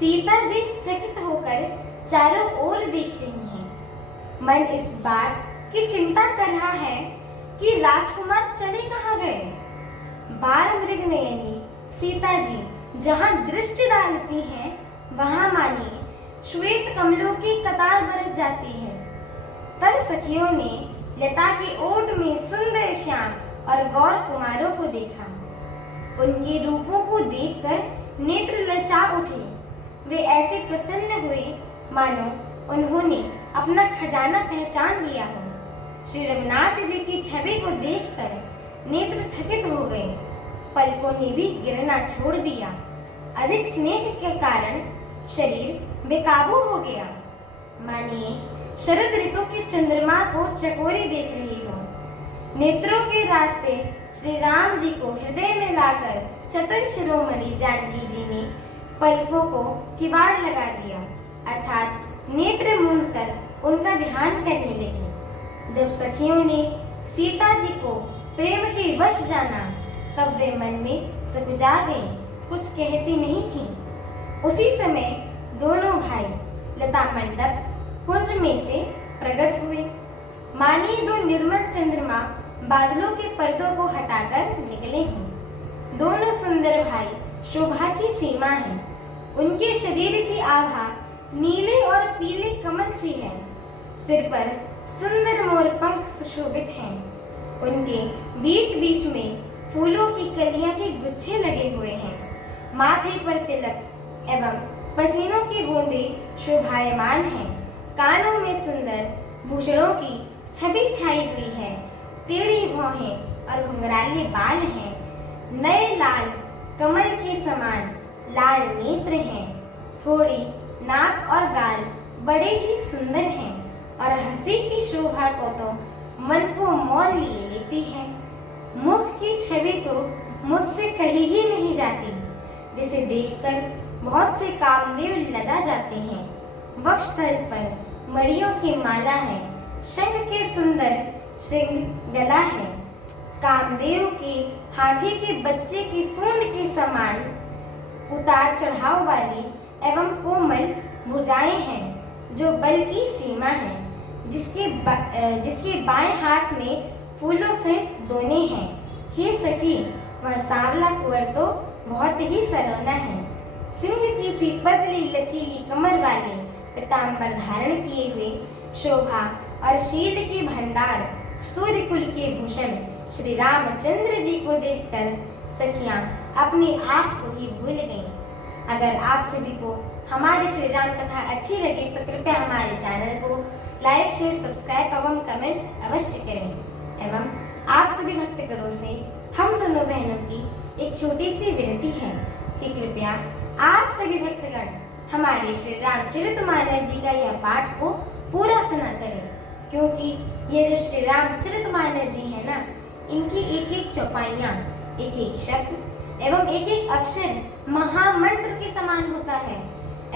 सीता जी चकित होकर चारों ओर देख रही हैं। मन इस बात की चिंता कर रहा है कि राजकुमार चले कहाँ गए। बाल मृग नयनी सीता जी जहाँ दृष्टि डालती हैं, वहां मानिए श्वेत कमलों की कतार बरस जाती है। तब सखियों ने लता के ओट में सुंदर श्याम और गौर कुमारों को देखा। उनके रूपों को देखकर नेत्र लचा उठे। वे ऐसे प्रसन्न हुए मानो उन्होंने अपना खजाना पहचान लिया हो। श्री रघुनाथ जी की छवि को देखकर नेत्र थकित हो गए। पलकों ने भी गिरना छोड़ दिया। अधिक स्नेह के कारण शरीर बेकाबू हो गया। मानिए शरद ऋतु की चंद्रमा को चकोरी देख रही हो। नेत्रों के रास्ते श्री राम जी को हृदय में लाकर चतुर शिरोमणि जानकी जी ने पलकों को किवाड़ लगा दिया, अर्थात नेत्र मूंद कर उनका ध्यान करने लगी। जब सखियों ने सीता जी को प्रेम के वश जाना, तब वे मन में सकुचा गई, कुछ कहती नहीं थी। उसी समय दोनों भाई लता मंडप कुंज में से प्रकट हुए। मानिए दो निर्मल चंद्रमा बादलों के पर्दों को हटाकर निकले हैं। दोनों सुंदर भाई शोभा की सीमा है। उनके शरीर की आभा नीले और पीले कमल सी है। सिर पर सुंदर मोर पंख सुशोभित हैं। उनके बीच बीच में फूलों की कलियां के गुच्छे लगे हुए हैं। माथे पर तिलक एवं पसीनों की बूंदें शोभायमान हैं। कानों में सुंदर भूषणों की छवि छाई हुई है। टेढ़ी भौहें और घुंघराले बाल हैं। नए लाल कमल के समान लाल नेत्र हैं। थोड़ी नाक और गाल बड़े ही सुंदर हैं और हंसी की शोभा को तो मन को मोल लिए लेती है। मुख की छवि तो मुझसे कही ही नहीं जाती, जिसे देखकर बहुत से कामदेव लजा जाते हैं। वक्षस्थल पर मणियों की माला है। शंख के सुंदर श्रृंग गला है। कामदेव के हाथी के बच्चे की सूंड के समान उतार चढ़ाव वाली एवं कोमल भुजाएं हैं, जो बल की सीमा है। जिसके बाएं हाथ में फूलों से दोने हैं। हे सखी, वह सांवला कुंवर तो बहुत ही सलोना है। सिंह की सी पतली लचीली कमर वाले पीतांबर धारण किए हुए शोभा और शील के भंडार सूर्य कुल के भूषण श्री रामचंद्र जी को देखकर सखियां अपने आप को ही भूल गईं। अगर आप सभी को हमारी श्री राम कथा अच्छी लगे तो कृपया हमारे चैनल को लाइक, शेयर, सब्सक्राइब एवं कमेंट अवश्य करें। एवं आप सभी भक्तगणों से हम दोनों बहनों की एक छोटी सी विनती है कि कृपया आप सभी भक्तगण हमारे श्री रामचरितमानस जी का यह पाठ को पूरा सुना करें, क्योंकि ये जो श्री रामचरितमानस जी है ना, इनकी एक एक चौपाइयाँ, एक एक शब्द एवं एक एक अक्षर महामंत्र के समान होता है।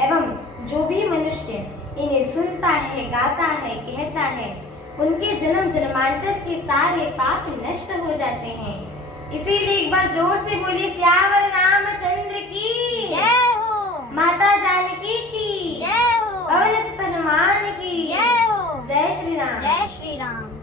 एवं जो भी मनुष्य इन्हें सुनता है, गाता है, कहता है, उनके जन्म जन्मांतर के सारे पाप नष्ट हो जाते हैं। इसीलिए एक बार जोर से बोलिए, श्यावर रामचंद्र की जय हो, माता जानकी की जय हो, पवन सुत हनुमान की जय हो। जय श्री राम। जय श्री राम।